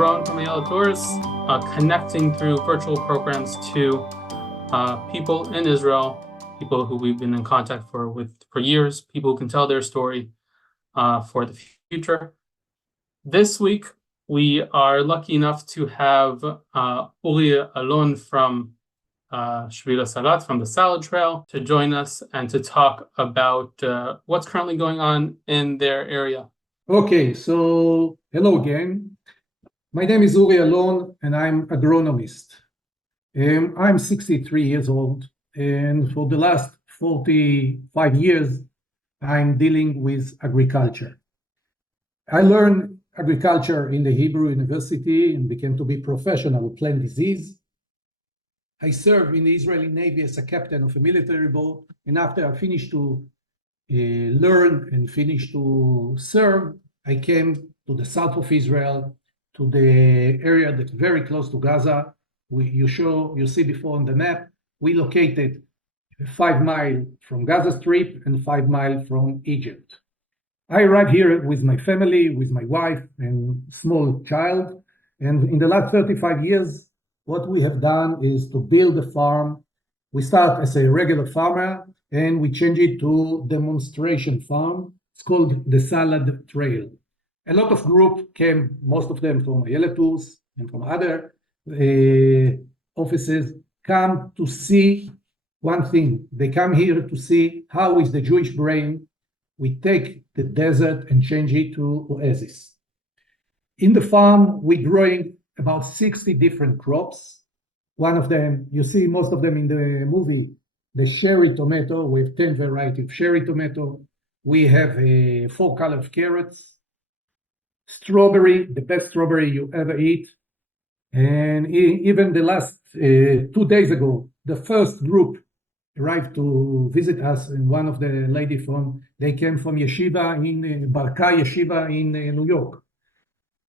Doron from Ayelet connecting through virtual programs to people in Israel, people who we've been in contact with for years, people who can tell their story for the future. This week, we are lucky enough to have Uri Alon from Shvila Salat, from the Salad Trail, to join us and to talk about what's currently going on in their area. Okay, so hello again. My name is Uri Alon, and I'm agronomist. I'm 63 years old, and for the last 45 years, I'm dealing with agriculture. I learned agriculture in the Hebrew University and became to be professional with plant disease. I served in the Israeli Navy as a captain of a military boat, and after I finished to learn and finished to serve, I came to the south of Israel, to the area that's very close to Gaza. You see before on the map, we located 5 miles from Gaza Strip and 5 miles from Egypt. I arrived here with my family, with my wife and small child. And in the last 35 years, what we have done is to build a farm. We start as a regular farmer, and we change it to demonstration farm. It's called the Salad Trail. A lot of group came, most of them from Ayelet and from other offices, come to see one thing. They come here to see how is the Jewish brain. We take the desert and change it to oasis. In the farm, we're growing about 60 different crops. One of them, you see most of them in the movie, the cherry tomato. We have 10 varieties of cherry tomato. We have 4 colors of carrots, strawberry, the best strawberry you ever eat. And even the last 2 days ago, the first group arrived to visit us, and one of the ladies they came from Yeshiva in Barka Yeshiva in New York.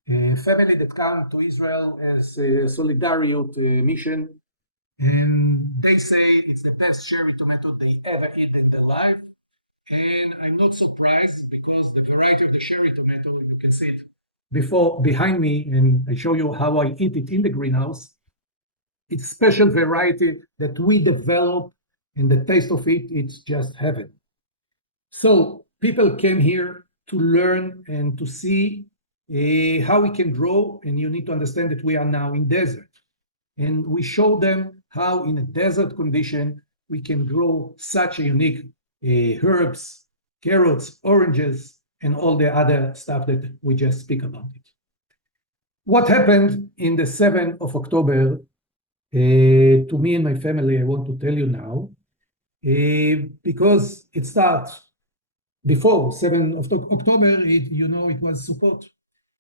A family that come to Israel as a Solidarity mission, and they say it's the best cherry tomato they ever eat in their life. And I'm not surprised, because the variety of the cherry tomato, you can see it behind me, and I show you how I eat it in the greenhouse. It's special variety that we develop, and the taste of it, it's just heaven. So people came here to learn and to see how we can grow, and you need to understand that we are now in desert. And we show them how in a desert condition we can grow such a unique herbs, carrots, oranges, and all the other stuff that we just speak about it. What happened in the 7th of October to me and my family, I want to tell you now, because it starts before 7th of October, it was Sukkot.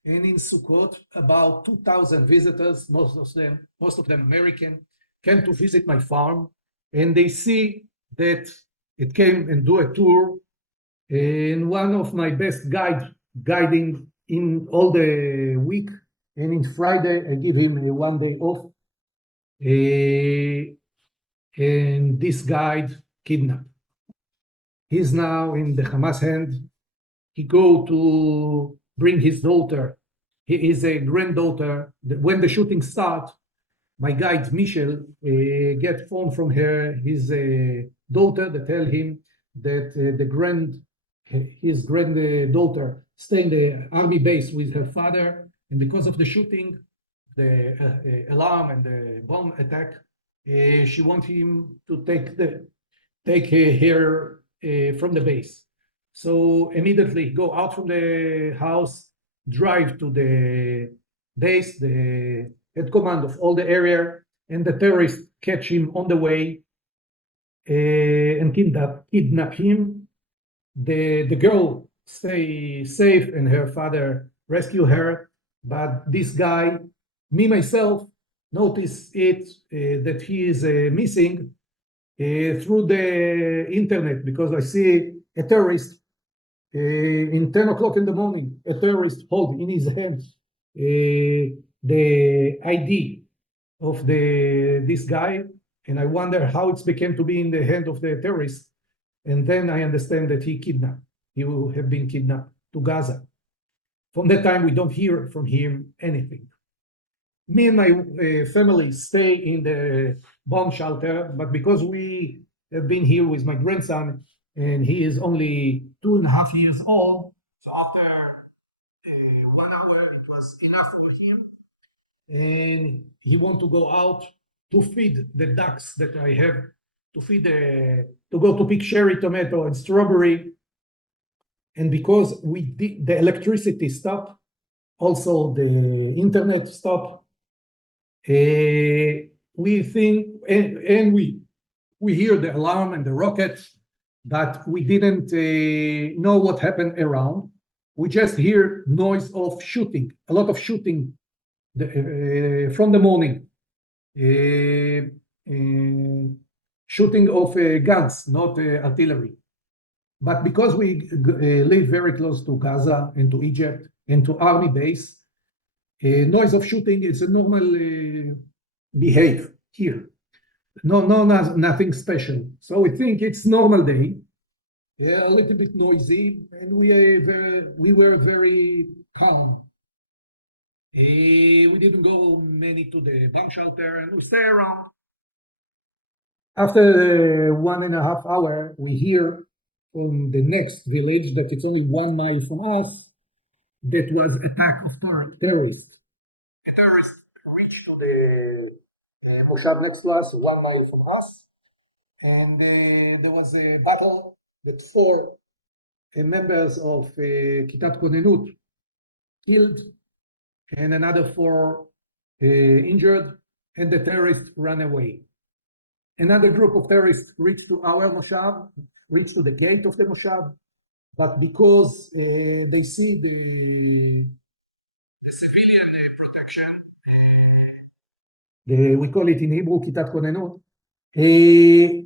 And in Sukkot, about 2,000 visitors, most of them American, came to visit my farm, and they see that it came and do a tour. And one of my best guiding in all the week, and in Friday, I give him 1 day off. And this guide kidnapped. He's now in the Hamas hand. He go to bring his daughter. He is a granddaughter. When the shooting start, my guide Michelle get phone from his daughter that tell him that his granddaughter stay in the army base with her father, and because of the shooting, the alarm and the bomb attack, she wants him to take her from the base. So immediately go out from the house, drive to the base, the head command of all the area, and the terrorists catch him on the way and kidnap him. The girl stay safe, and her father rescue her. But this guy, myself, notice it that he is missing through the internet, because I see a terrorist in 10 o'clock in the morning, a terrorist hold in his hands the ID of this guy, and I wonder how it became to be in the hand of the terrorist. And then I understand that he will have been kidnapped to Gaza. From that time, we don't hear from him anything. Me and my family stay in the bomb shelter, but because we have been here with my grandson and he is only 2.5 years old, so after 1 hour it was enough for him, and he want to go out to feed the ducks that I have, to go to pick cherry tomato and strawberry. And because the electricity stopped, also the internet stopped, we think, and we hear the alarm and the rockets, but we didn't know what happened around. We just hear noise of shooting, a lot of shooting from the morning. Shooting of guns, not artillery. But because we live very close to Gaza and to Egypt and to army base, noise of shooting is a normal behave here. Nothing special. So we think it's normal day. They're a little bit noisy, and we were very calm. We didn't go many to the bomb shelter, and we stay around. After 1.5 hours, we hear from the next village that it's only 1 mile from us that was attack of terrorists. A terrorist reached to the moshav next to us, 1 mile from us, and there was a battle that 4 members of Kitat Konenut killed and another 4 injured, and the terrorists ran away. Another group of terrorists reached to our moshav, reached to the gate of the moshav, but because they see the civilian protection, we call it in Hebrew Kitat Konenut, they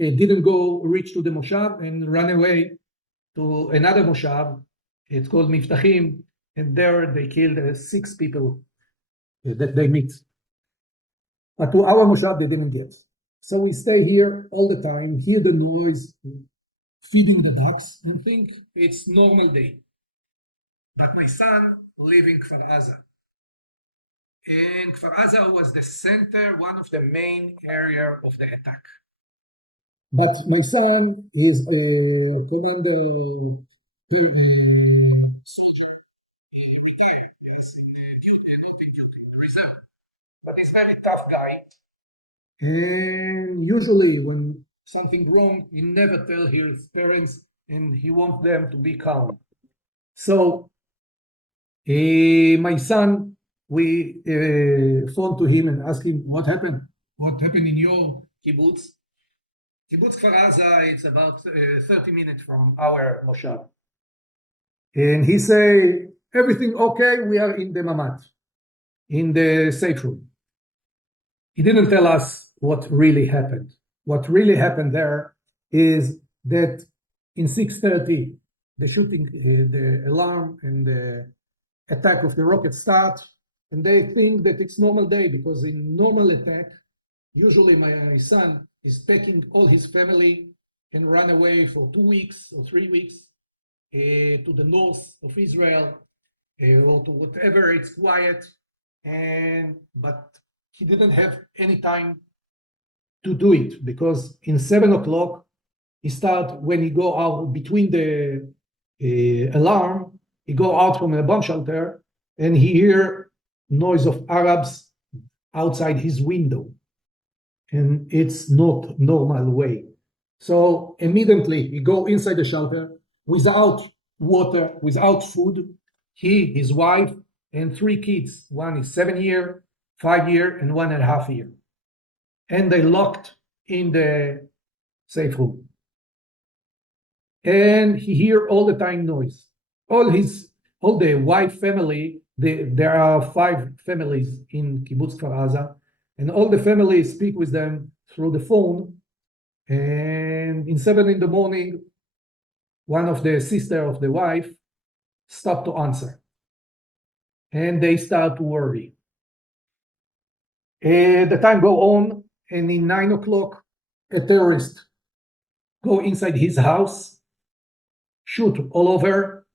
didn't go reach to the moshav and run away to another moshav. It's called Miftachim, and there they killed 6 people that they meet. But to our moshav they didn't get. So we stay here all the time, hear the noise, feeding the ducks, and think it's normal day. But my son live in Kfar Aza. And Kfar Aza was the center, one of the main area of the attack. But my son is a commander, soldier. He's in reserve. But he's a very tough guy. And usually when something wrong, he never tell his parents, and he wants them to be calm. So my son, we phoned to him and asked him what happened. What happened in your kibbutz? Kibbutz Kfar Aza, it's about 30 minutes from our moshav. And he say, everything okay, we are in the mamat, in the safe room. He didn't tell us what really happened. What really happened there is that in 6:30, the shooting, the alarm and the attack of the rocket start, and they think that it's normal day, because in normal attack, usually my son is packing all his family and run away for 2 weeks or 3 weeks to the north of Israel or to whatever it's quiet, but he didn't have any time to do it, because in 7 o'clock he start, when he go out between the alarm, he go out from a bomb shelter and he hear noise of Arabs outside his window, and it's not normal way. So immediately he go inside the shelter without water, without food. He, his wife, and 3 kids. One is 7 year, 5 year, and 1.5 year. And they locked in the safe room. And he hear all the time noise. All the wife family, there are 5 families in Kibbutz Kfar Aza, and all the families speak with them through the phone. And in 7 in the morning, one of the sister of the wife stopped to answer. And they start to worry. The time go on, and in 9 o'clock, a terrorist go inside his house, shoot all over,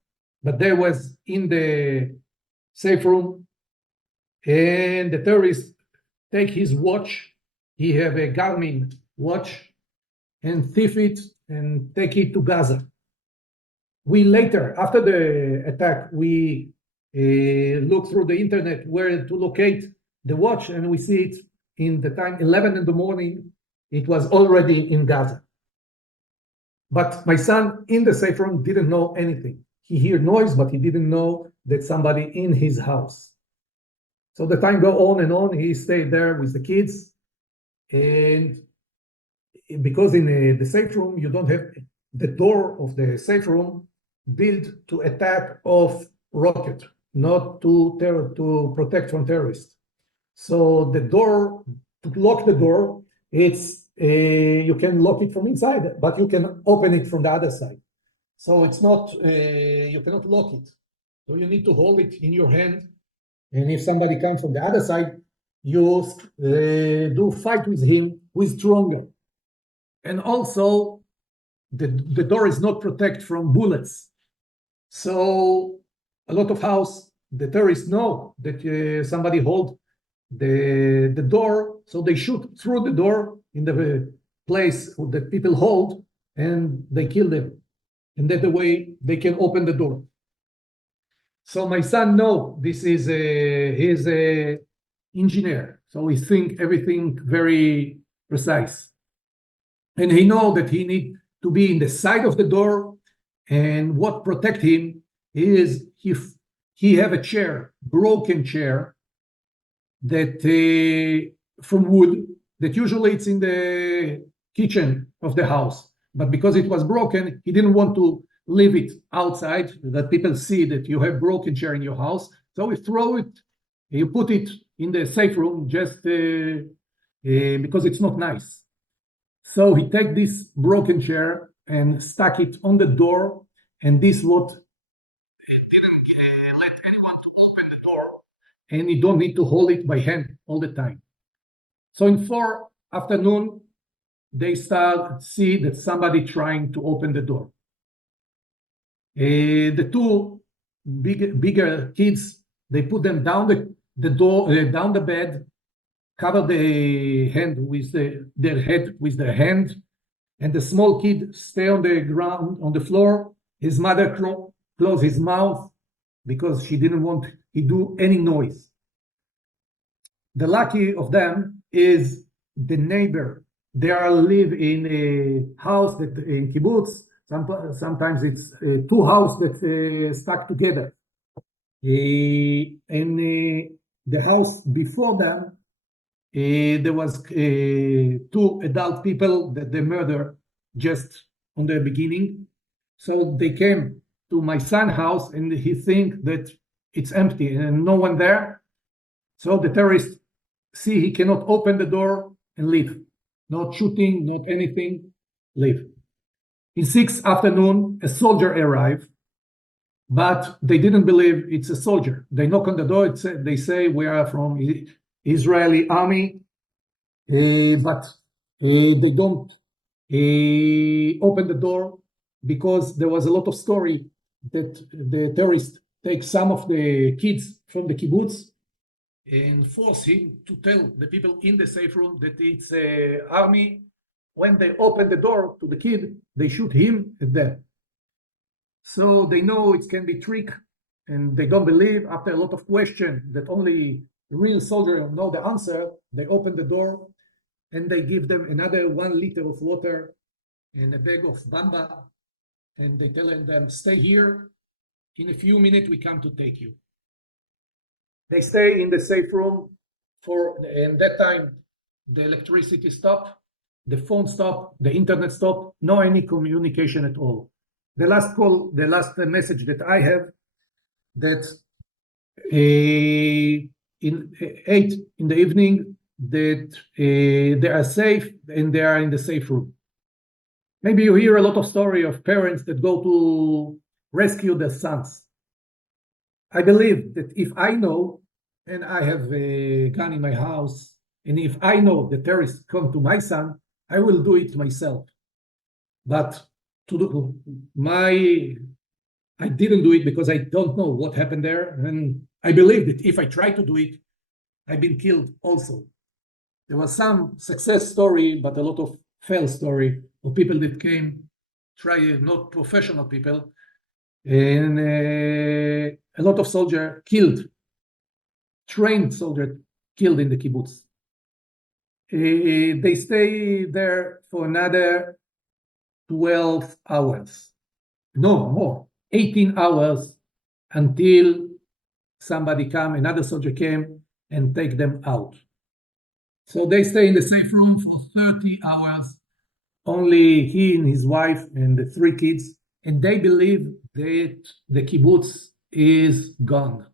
but there was in the safe room and the terrorists take his watch. He have a Garmin watch and thief it and take it to Gaza. We later, after the attack, we look through the internet where to locate the watch, and we see it in the time 11 in the morning. It was already in Gaza. But my son in the safe room didn't know anything. He heard noise, but he didn't know that somebody in his house. So the time go on and on. He stayed there with the kids, and because in the safe room you don't have the door of the safe room built to attack of rocket, not to protect from terrorists. So the door, to lock the door, it's you can lock it from inside, but you can open it from the other side. So it's not you cannot lock it. So you need to hold it in your hand. And if somebody comes from the other side, you do fight with him who is stronger. And also, the door is not protected from bullets. So a lot of house, the terrorists know that somebody hold the door, so they shoot through the door in the place that people hold, and they kill them. And that the way they can open the door. So my son know this is he's a engineer, so he think everything very precise. And he know that he need to be in the side of the door, and what protect him is if he have a chair, broken chair, that from wood, that usually it's in the kitchen of the house. But because it was broken, he didn't want to leave it outside, that people see that you have broken chair in your house. So we throw it, you put it in the safe room just because it's not nice. So he take this broken chair and stuck it on the door, and this what didn't let anyone to open the door, and you don't need to hold it by hand all the time. So in 4 afternoon, they start see that somebody trying to open the door. The two bigger kids, they put them down the door, down the bed, cover the hand with their head with their hand, and the small kid stay on the ground, on the floor. His mother close his mouth because she didn't want he do any noise. The lucky of them is the neighbor. They are live in a house that in kibbutz. Sometimes it's 2 houses that stuck together. And the house before them, there was 2 adult people that they murdered just on the beginning. So they came to my son's house, and he think that it's empty and no one there. So the terrorists see he cannot open the door and leave. Not shooting, not anything, leave. In 6 afternoon, a soldier arrived, but they didn't believe it's a soldier. They knock on the door, they say, we are from Israeli army, but they don't open the door because there was a lot of story that the terrorists take some of the kids from the kibbutz and force him to tell the people in the safe room that it's army. When they open the door to the kid, they shoot him and them. So they know it can be trick, and they don't believe. After a lot of questions that only real soldiers know the answer, they open the door and they give them another 1 liter of water and a bag of bamba, and they tell them, stay here. In a few minutes, we come to take you. They stay in the safe room and that time, the electricity stopped, the phone stopped, the internet stopped, no any communication at all. The last call, the last message that I have, that in 8 in the evening, that they are safe and they are in the safe room. Maybe you hear a lot of story of parents that go to rescue their sons. I believe that if I know, and I have a gun in my house, and if I know the terrorists come to my son, I will do it myself. But I didn't do it because I don't know what happened there. And I believe that if I try to do it, I've been killed also. There was some success story, but a lot of fail story of people that came, not professional people, and a lot of soldiers killed, trained soldiers killed in the kibbutz. They stay there for another 12 hours. No, more, 18 hours until somebody come, another soldier came and take them out. So they stay in the safe room for 30 hours, only he and his wife and the 3 kids, and they believe that the kibbutz is gone.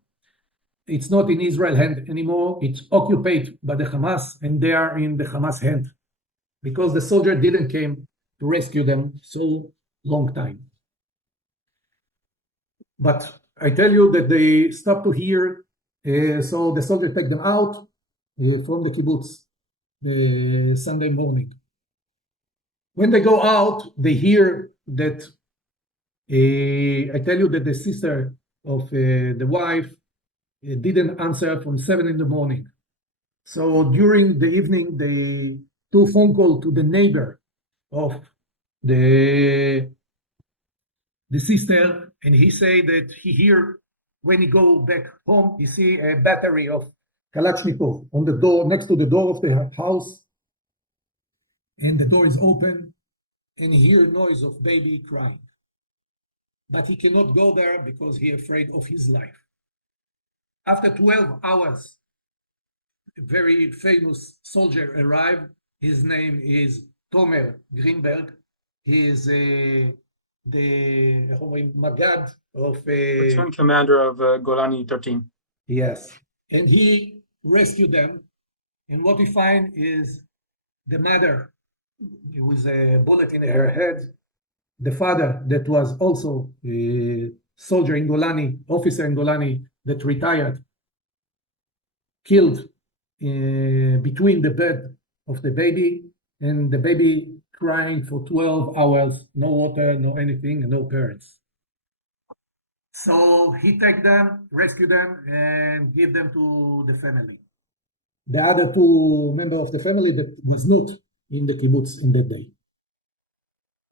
It's not in Israel hand anymore. It's occupied by the Hamas, and they are in the Hamas hand because the soldier didn't came to rescue them so long time. But I tell you that they stopped to hear, so the soldier take them out from the kibbutz Sunday morning. When they go out, they hear that, I tell you that the sister of the wife didn't answer from 7 in the morning. So during the evening, they do phone call to the neighbor of the sister, and he say that he hear when he go back home, he see a battery of Kalashnikov on the door, next to the door of the house, and the door is open, and he hear noise of baby crying. But he cannot go there because he afraid of his life. After 12 hours, a very famous soldier arrived. His name is Tomer Greenberg. He is the Magad of Platoon commander of Golani 13. Yes, and he rescued them. And what we find is the mother with a bullet in her head, the father that was also a soldier in Golani, officer in Golani that retired, killed between the bed of the baby, and the baby crying for 12 hours, no water, no anything, and no parents. So he take them, rescue them, and give them to the family. The other 2 members of the family that was not in the kibbutz in that day.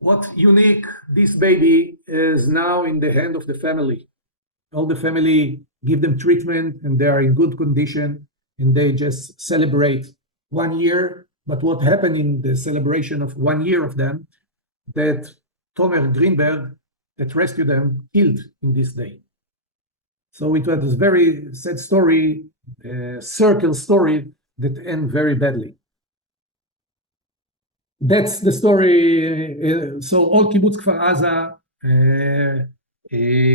What unique, this baby is now in the hand of the family. All the family give them treatment, and they are in good condition, and they just celebrate 1 year. But what happened in the celebration of 1 year of them, that Tomer Greenberg, that rescued them, killed in this day. So it was a very sad story, circle story that end very badly. That's the story. So all kibbutz Kfar Aza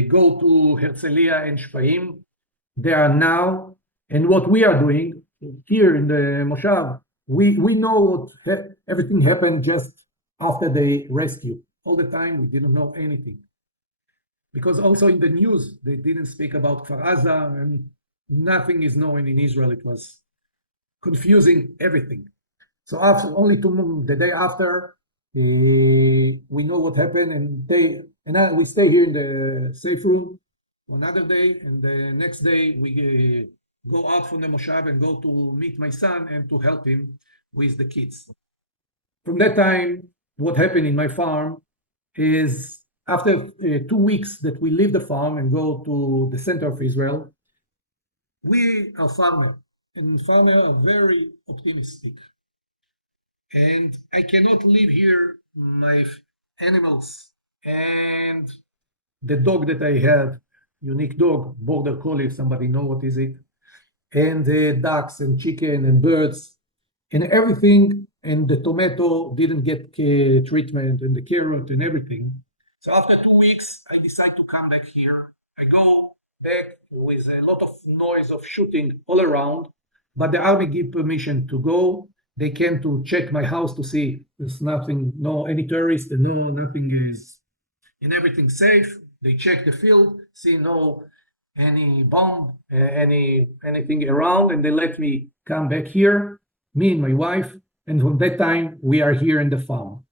go to Herzliya and Shfaim. They are now, and what we are doing here in the Moshav, we know what everything happened just after the rescue. All the time we didn't know anything. Because also in the news, they didn't speak about Kfar Aza, and nothing is known in Israel. It was confusing everything. So after only the day after, we know what happened, and we stay here in the safe room another day, and the next day we go out from the Moshav and go to meet my son and to help him with the kids. From that time, what happened in my farm is after 2 weeks that we leave the farm and go to the center of Israel, we are farmers, and farmers are very optimistic. And I cannot leave here my animals and the dog that I have, unique dog, border collie, if somebody know what is it, and the ducks and chicken and birds and everything, and the tomato didn't get treatment, and the carrot and everything. So after 2 weeks, I decide to come back here. I go back with a lot of noise of shooting all around, but the army give permission to go. They came to check my house to see there's nothing, no any terrorist, and no nothing is, and everything safe. They check the field, see no any bomb, anything around, and they let me come back here, me and my wife, and from that time we are here in the farm.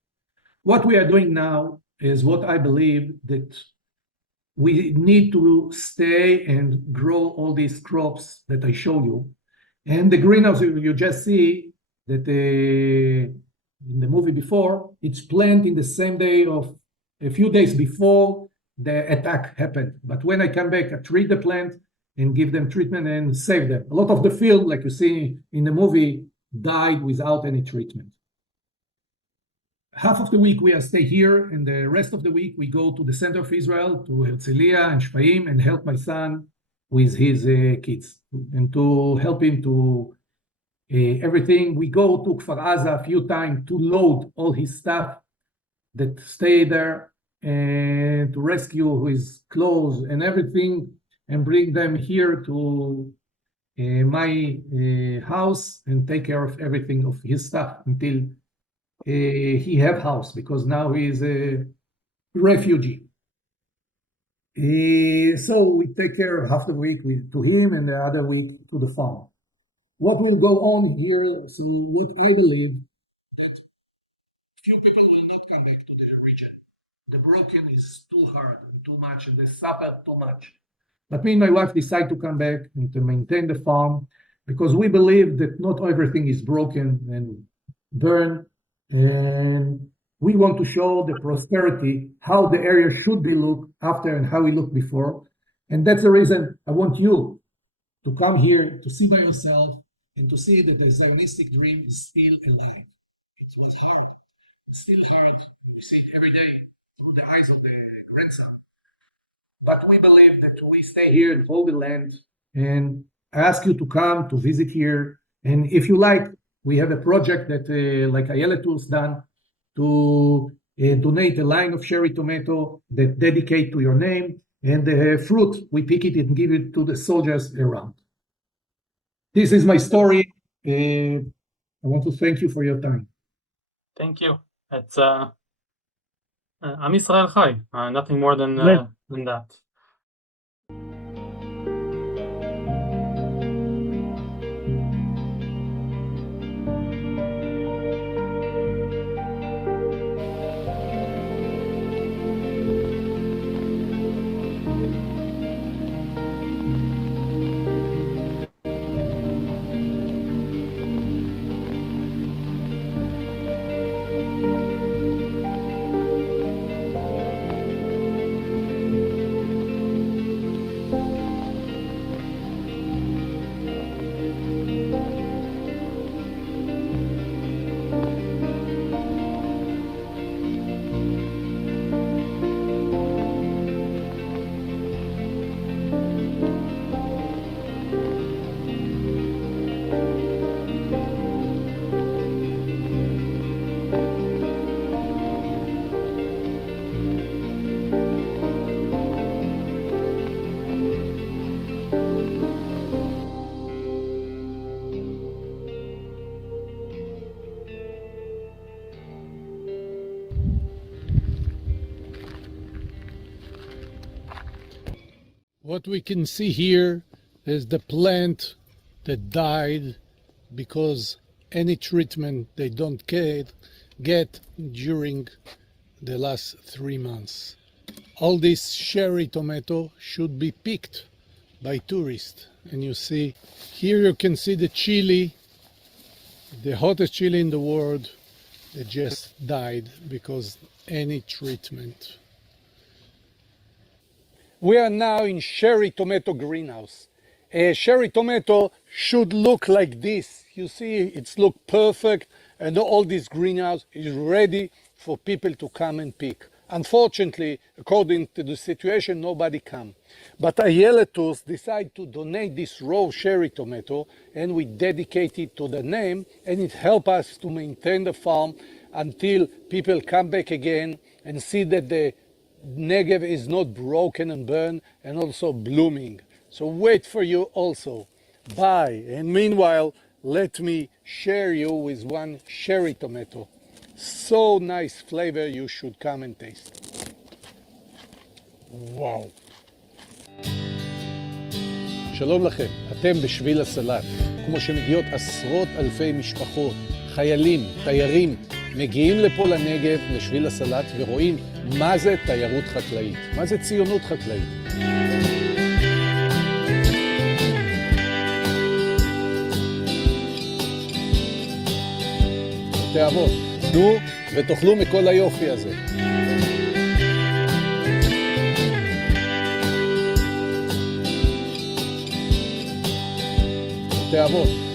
What we are doing now is what I believe that we need to stay and grow all these crops that I show you, And the greenhouse, you just see that in the movie before, it's planted in the same day of a few days before the attack happened. But when I come back, I treat the plant and give them treatment and save them. A lot of the field, like you see in the movie, died without any treatment. Half of the week we stay here, and the rest of the week we go to the center of Israel, to Herzliya and Shfaim, and help my son with his kids, and to help him to everything. We go to Kfar Aza a few times to load all his stuff that stay there, and to rescue his clothes and everything, and bring them here to my house and take care of everything of his stuff until he have house, because now he is a refugee. So we take care half the week to him and the other week to the farm. What will go on here, so what I believe, few people will not come back to the region. The broken is too hard and too much, and they suffer too much. But me and my wife decide to come back and to maintain the farm, because we believe that not everything is broken and burned, and we want to show the prosperity, how the area should be looked after and how we looked before. And that's the reason I want you to come here to see by yourself and to see that the Zionistic dream is still alive. It was hard. It's still hard. We see it every day through the eyes of the grandson. But we believe that we stay here and hold the land. And I ask you to come to visit here. And if you like, we have a project that, like Ayelet has done, to donate a line of cherry tomato that dedicate to your name. And the fruit, we pick it and give it to the soldiers around. This is my story. I want to thank you for your time. Thank you. It's Am Yisrael Chai, nothing more than that. What we can see here is the plant that died because any treatment they don't get during the last 3 months. All this cherry tomato should be picked by tourists. And you see, here you can see the chili, the hottest chili in the world, that just died because any treatment. We are now in cherry tomato greenhouse. A cherry tomato should look like this. You see, it's look perfect, and all this greenhouse is ready for people to come and pick. Unfortunately, according to the situation, nobody come. But Ayelet decided to donate this raw cherry tomato, and we dedicate it to the name, and it helps us to maintain the farm until people come back again and see that the Negev is not broken and burned and also blooming. So wait for you also. Bye. And meanwhile, let me share you with one cherry tomato. So nice flavor, you should come and taste. וואו. שלום לכם, אתם בשביל הסלט. כמו שמגיעות עשרות אלפי משפחות, חיילים, תיירים, מגיעים לפה לנגב, לשביל הסלט, ורואים מה זה תיירות חקלאית, מה זה ציונות חקלאית. בתי אבות. נו, ותאכלו מכל היופי הזה. בתי אבות.